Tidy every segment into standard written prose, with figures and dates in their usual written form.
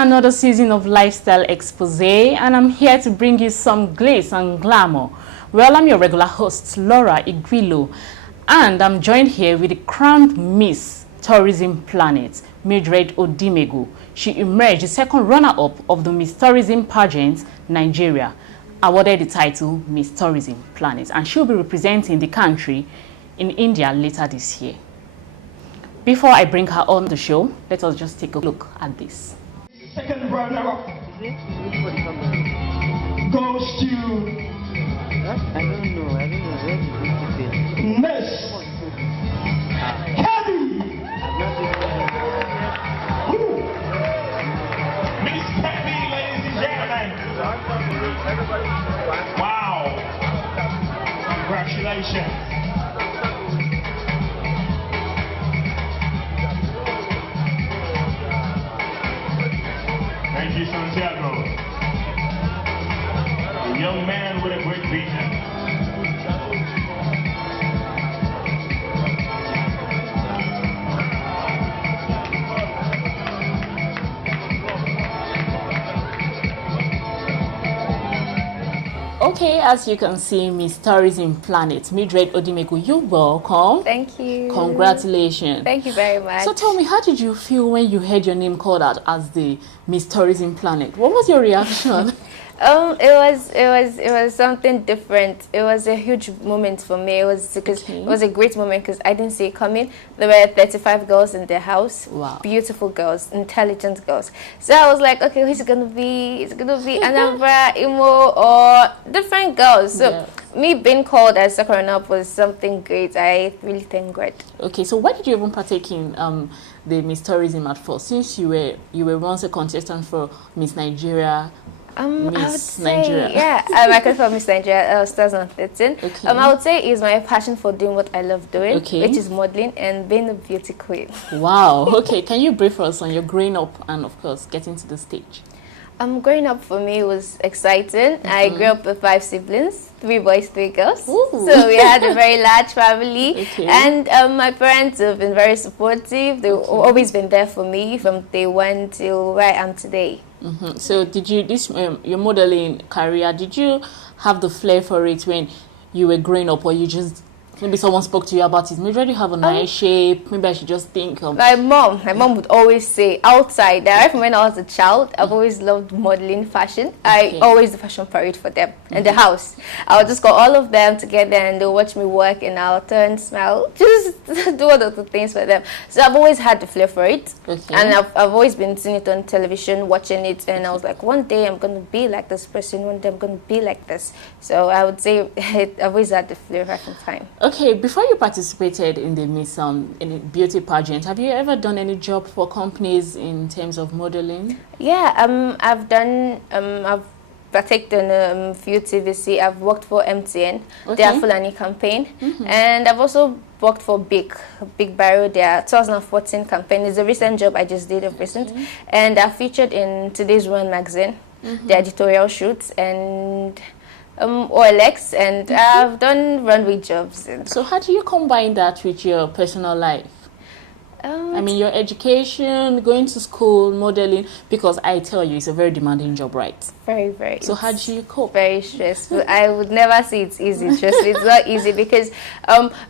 another season of Lifestyle Expose, and I'm here to bring you some glaze and glamour. Well, I'm your regular host, Laura Igwilo, and I'm joined here with the crowned Miss Tourism Planet, Mildred Odimegwu. She emerged the second runner-up of the Miss Tourism Pageant Nigeria, awarded the title Miss Tourism Planet, and she'll be representing the country in India later this year. Before I bring her on the show, let us just take a look at this. Second runner-up goes to I don't know where you Miss Kelly. Miss Kelly, ladies and gentlemen. Wow. Congratulations. Thank you, Santiago. A young man with a great vision. Okay, as you can see, Miss Tourism Planet, Mildred Odimegwu, you're welcome. Thank you. Congratulations. Thank you very much. So tell me, how did you feel when you heard your name called out as the Miss Tourism Planet? What was your reaction? It was something different. It was a huge moment for me. It was because it was a great moment because I didn't see it coming. There were 35 girls in the house. Wow. Beautiful girls, intelligent girls. So I was like, okay, who's it gonna be? Is it gonna be Anambra, Imo, or different girls? So me being called as second runner-up was something great. I really thank God. Okay, so why did you even partake in the Miss Tourism at first? Since you were once a contestant for Miss Nigeria. I would Miss say, Nigeria. yeah, I could for Miss Nigeria 2013. Okay. I would say it's my passion for doing what I love doing, Okay. which is modeling and being a beauty queen. Wow. Okay, can you brief us on your growing up and, of course, getting to the stage? Growing up for me was exciting. I grew up with 5 siblings, 3 boys, 3 girls. Ooh. So we had a very large family. Okay. And my parents have been very supportive. They've always been there for me from day one till where I am today. So did you, your modeling career, did you have the flair for it when you were growing up, or you just, maybe someone spoke to you about it? Maybe you have a nice shape, maybe I should just think of... My mom would always say outside, right from when I was a child, I've always loved modeling, fashion. I always do fashion parade for them in the house. I'll just call all of them together and they'll watch me work and I'll turn, smile, just do all of the things for them. So I've always had the flair for it. Okay. And I've always been seeing it on television, watching it, and I was like, one day I'm going to be like this person, one day I'm going to be like this. So I would say I've always had the flair right from time. Okay, before you participated in the Miss in the beauty pageant, have you ever done any job for companies in terms of modeling? Yeah, I've partaken in a few TVC. I've worked for MTN, their Fulani campaign, and I've also worked for Big Barrow, their 2014 campaign. It's a recent job I just did of recent, and I featured in Today's Run magazine, the editorial shoots, and OLX, and I've done runway jobs. So how do you combine that with your personal life? I mean, your education, going to school, modeling, because I tell you, it's a very demanding job, right? Very, very. So how do you cope? Very stressful. I would never say it's easy. It's not easy because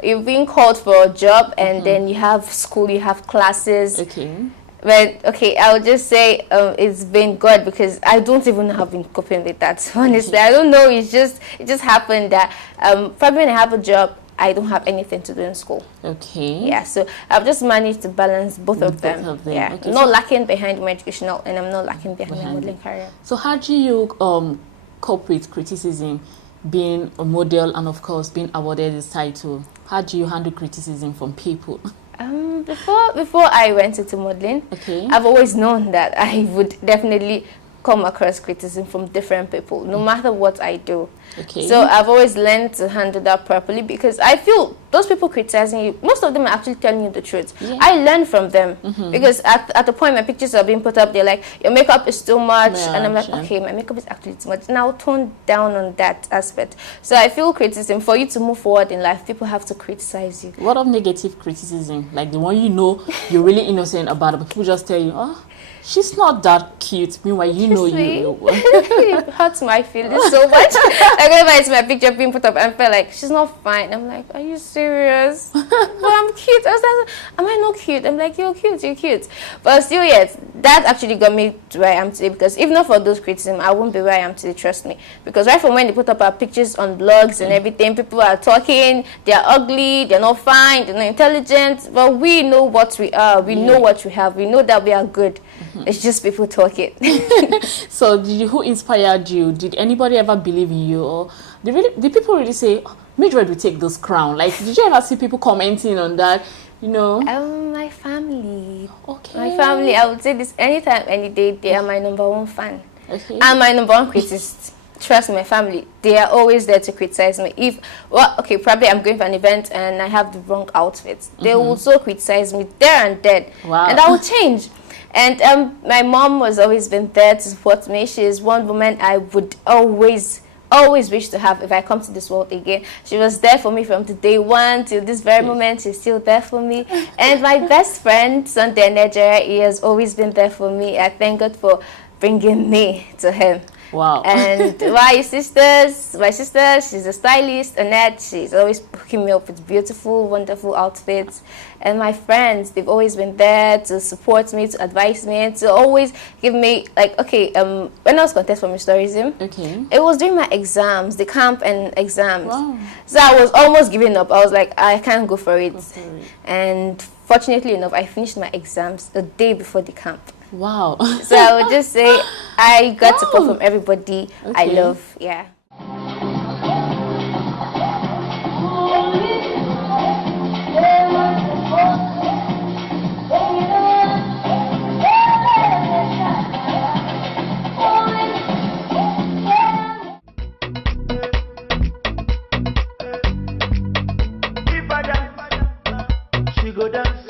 you're being called for a job and then you have school, you have classes. Okay. But okay, I would just say it's been good because I don't even know how I've been coping with that. Honestly, I don't know. It just happened that probably when I have a job, I don't have anything to do in school. Okay. Yeah, so I've just managed to balance both of them. Yeah, okay, not lacking behind my educational, and I'm not lacking behind my modeling career. So how do you cope with criticism, being a model and of course being awarded this title? How do you handle criticism from people? Before I went into modeling, I've always known that I would definitely come across criticism from different people, no matter what I do. Okay. So I've always learned to handle that properly because I feel those people criticizing you, most of them are actually telling you the truth. Yeah. I learn from them because at the point my pictures are being put up, they're like, your makeup is too much, and I'm like, okay, my makeup is actually too much. Now tone down on that aspect. So I feel criticism, for you to move forward in life, people have to criticize you. What of negative criticism, like the one you know you're really innocent about, but people just tell you, oh? she's not that cute. Meanwhile, you know you. It hurts my feelings so much. I remember it's my picture being put up and felt like she's not fine. I'm like, are you serious? But I'm cute. I was like, am I not cute? I'm like, you're cute. But still, yes, that actually got me to where I am today, because if not for those criticism, I wouldn't be where I am today, trust me. Because right from when they put up our pictures on blogs and everything, people are talking, they're ugly, they're not fine, they're not intelligent, but we know what we are, we know what we have, we know that we are good. It's just people talking. So who inspired you? Did anybody ever believe in you, or did people really say, oh, Mildred will take this crown? Like, did you ever see people commenting on that? You know, my family. Okay. My family, I would say this anytime, any day, they are my #1 fan. Okay. And my #1 critic. Trust my family, they are always there to criticize me. If, well, okay, probably I'm going for an event and I have the wrong outfit, they will so criticize me there and then. Wow. And I will change. And my mom has always been there to support me. She is one woman I would always wish to have if I come to this world again. She was there for me from the day one till this very moment. She's still there for me. And my best friend, Sunday in Nigeria, he has always been there for me. I thank God for bringing me to him. Wow. And my sister, she's a stylist, Annette, she's always hooking me up with beautiful, wonderful outfits. And my friends, they've always been there to support me, to advise me, to always give me, like, okay, when I was contesting for Miss Tourism, it was during my exams, the camp and exams. Wow. So I was almost giving up. I was like, I can't go for it. And fortunately enough, I finished my exams a day before the camp. Wow. So I would just say I got support from everybody I love. Yeah. If I dance, she go dance.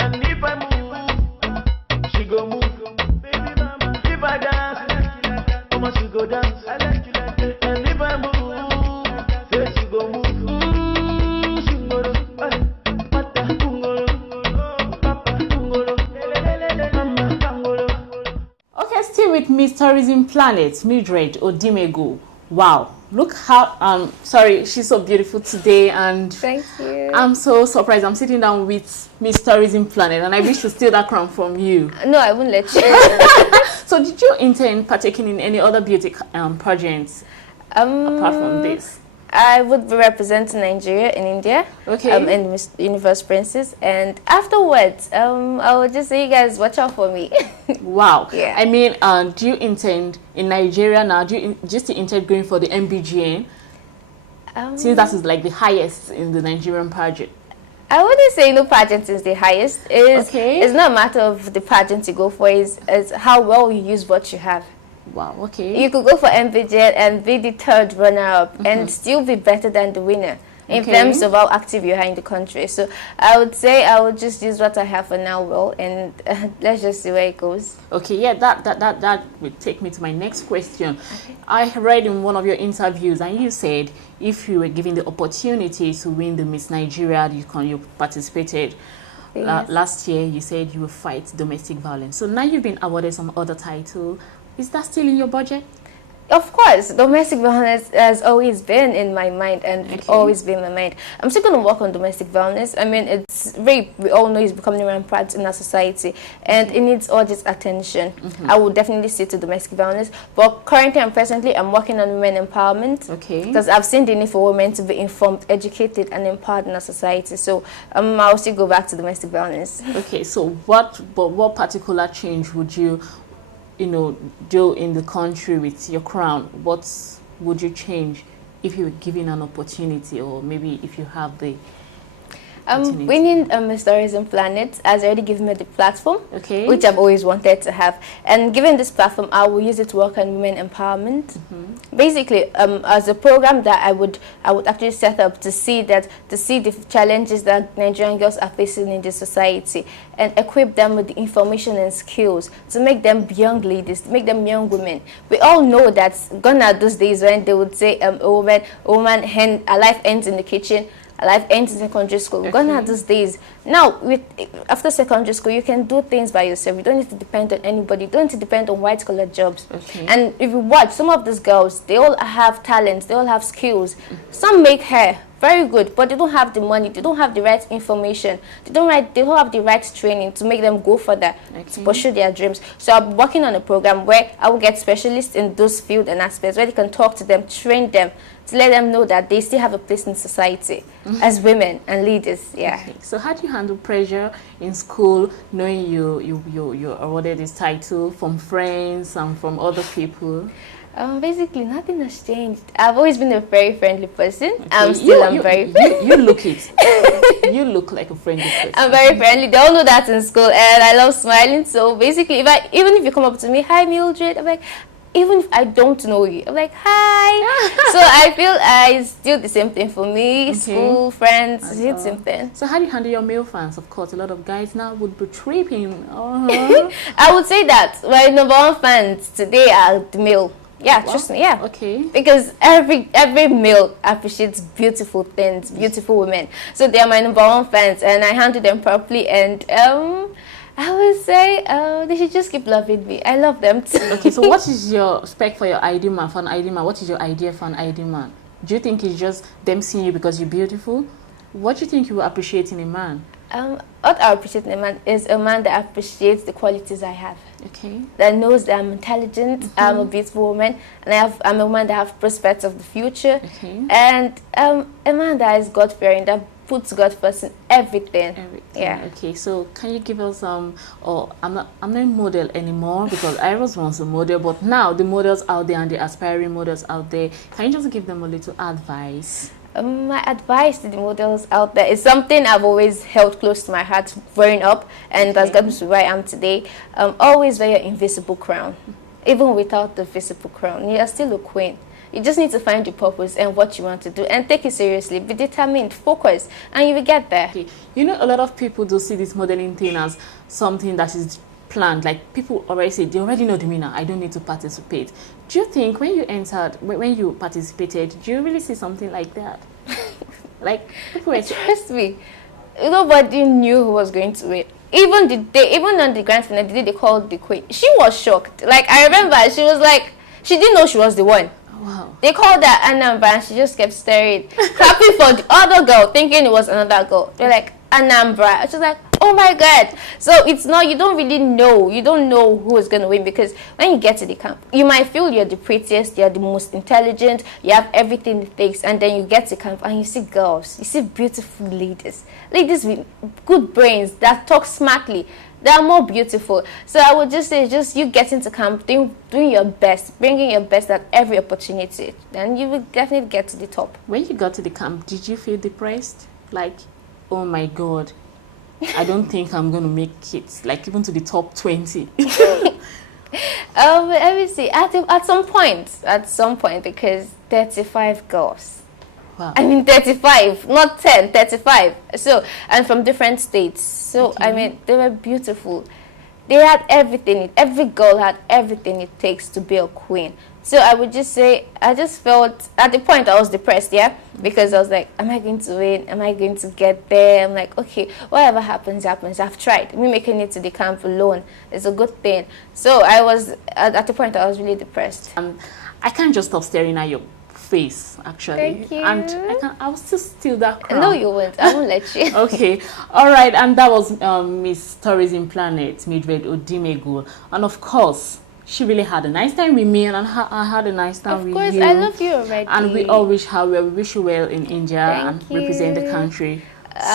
And if I move, she go move. Baby mama, if I dance, mama she go dance. I like you like that. And if I move, say she go move. Shingoro, pata kungoro, papa kungoro, mama kangoro. Okay, still with Miss Tourism Planet, Mildred Odimegwu. Wow, look how sorry, she's so beautiful today, and Thank you. I'm so surprised. I'm sitting down with Miss Tourism Planet, and I wish to steal that crown from you. No, I won't let you. So did you intend partaking in any other beauty pageants apart from this? I would be representing Nigeria in India, in Miss Universe Princess, and afterwards, I would just say, you guys watch out for me. Wow. Yeah. I mean, do you intend in Nigeria now? Do you just intend going for the MBGN? Since that is like the highest in the Nigerian pageant. I wouldn't say no pageant is the highest. It's not a matter of the pageant you go for. It's how well you use what you have. Wow, okay. You could go for Envision and be the third runner-up and still be better than the winner in terms of how active you are in the country. So I would say I would just use what I have for now well, and let's just see where it goes. Okay, yeah, that will take me to my next question. Okay. I read in one of your interviews, and you said if you were given the opportunity to win the Miss Nigeria, you participated. Yes. Last year, you said you will fight domestic violence. So now you've been awarded some other title. Is that still in your budget? Of course, domestic violence has always been in my mind and always been in my mind. I'm still going to work on domestic violence. I mean, rape, we all know, is becoming rampant in our society, and it needs all this attention. I will definitely stick to domestic violence, but currently and presently, I'm working on women empowerment. Because I've seen the need for women to be informed, educated, and empowered in our society. So I'll still go back to domestic violence. Okay, so what particular change would you do in the country with your crown? What would you change if you were given an opportunity, or maybe if you have the winning Miss Tourism Planet has already given me the platform, which I've always wanted to have. And given this platform, I will use it to work on women empowerment. Basically, as a program that I would actually set up to see the challenges that Nigerian girls are facing in this society, and equip them with the information and skills to make them young ladies, to make them young women. We all know that gone are those days when they would say a life ends in the kitchen. life ends in secondary school. We're gonna have these days. Now, after secondary school, you can do things by yourself. You don't need to depend on anybody. You don't need to depend on white-collar jobs. And if you watch some of these girls, they all have talents. They all have skills. Some make hair. Very good, but they don't have the money, they don't have the right information, they don't have the right training to make them go further, to pursue their dreams. So I'm working on a program where I will get specialists in those fields and aspects, where they can talk to them, train them, to let them know that they still have a place in society as women and leaders. Yeah. Okay. So how do you handle pressure in school, knowing you awarded this title from friends and from other people? Basically, nothing has changed. I've always been a very friendly person. Okay. I'm very friendly. You look it. You look like a friendly person. I'm very friendly. They all know that in school, and I love smiling. So basically, even if you come up to me, hi Mildred, I'm like, even if I don't know you, I'm like, hi. So I feel I still the same thing for me. School, friends, it's the same thing. So how do you handle your male fans? Of course, a lot of guys now would be tripping. I would say that my number one fans today are the male. Yeah, trust me, yeah. Okay. Because every male appreciates beautiful things, beautiful women. So they are my number one fans, and I handle them properly. And I would say they should just keep loving me. I love them too. Okay, so what is your spec for your ideal man, for an ideal man? What is your idea for an ideal man? Do you think it's just them seeing you because you're beautiful? What do you think you will appreciate in a man? What I appreciate in a man is a man that appreciates the qualities I have. Okay. That knows that I'm intelligent, I'm a beautiful woman, and I'm a woman that have prospects of the future. Okay. And a man that is God-fearing, that puts God first in everything. Yeah. Okay, so can you give us I'm not a model anymore, because I was once a model, but now the models out there and the aspiring models out there, can you just give them a little advice? My advice to the models out there is something I've always held close to my heart growing up, and that's got me to where I am today. Always wear your invisible crown. Even without the visible crown, you are still a queen. You just need to find your purpose and what you want to do, and take it seriously. Be determined, focus, and you will get there. Okay. You know, a lot of people do see this modeling thing as something that is planned. Like, people already say they already know the winner, I don't need to participate. Do you think when you participated, do you really see something like that? Like, people were trust me, nobody knew who was going to win. Even on the grand finale, the day they called the queen, she was shocked. Like, I remember she was like, she didn't know she was the one. Wow. They called her Anambra, and she just kept staring, clapping for the other girl, thinking it was another girl. They're like, Anambra. She's like, oh my God. So it's not, you don't really know. You don't know who is going to win, because when you get to the camp, you might feel you're the prettiest, you're the most intelligent, you have everything it takes, and then you get to camp and you see girls, you see beautiful ladies with good brains that talk smartly. They are more beautiful. So I would just say, just you get into camp, doing your best, bringing your best at every opportunity, then you will definitely get to the top. When you got to the camp, did you feel depressed? Like, oh my God, I don't think I'm going to make it, like, even to the top 20. Let me see. At some point, because 35 girls. Wow. I mean, 35, not 10, 35. So, and from different states. So, okay. I mean, they were beautiful. They had everything. Every girl had everything it takes to be a queen. So I would just say, I just felt, at the point I was depressed, yeah? Because I was like, am I going to win? Am I going to get there? I'm like, okay, whatever happens, happens. I've tried. Me making it to the camp alone is a good thing. So I was, at the point I was really depressed. I can't just stop staring at your face, actually. Thank you. And I will still steal that crown. No, you won't. I won't let you. Okay. All right. And that was Miss Tourism Planet, Mildred Odimegwu. And of course, she really had a nice time with me, and I had a nice time with you. Of course, I love you already. And we all wish her well. We wish you well in India and represent the country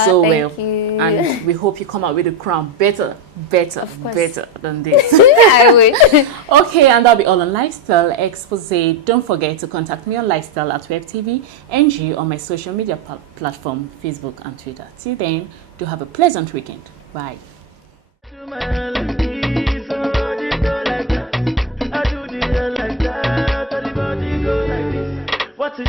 so well. Thank you. And we hope you come out with a crown better than this. I wish. Okay, and that'll be all on Lifestyle Expose. Don't forget to contact me on Lifestyle at WebTV NG on my social media platform, Facebook and Twitter. Till then, do have a pleasant weekend. Bye. What is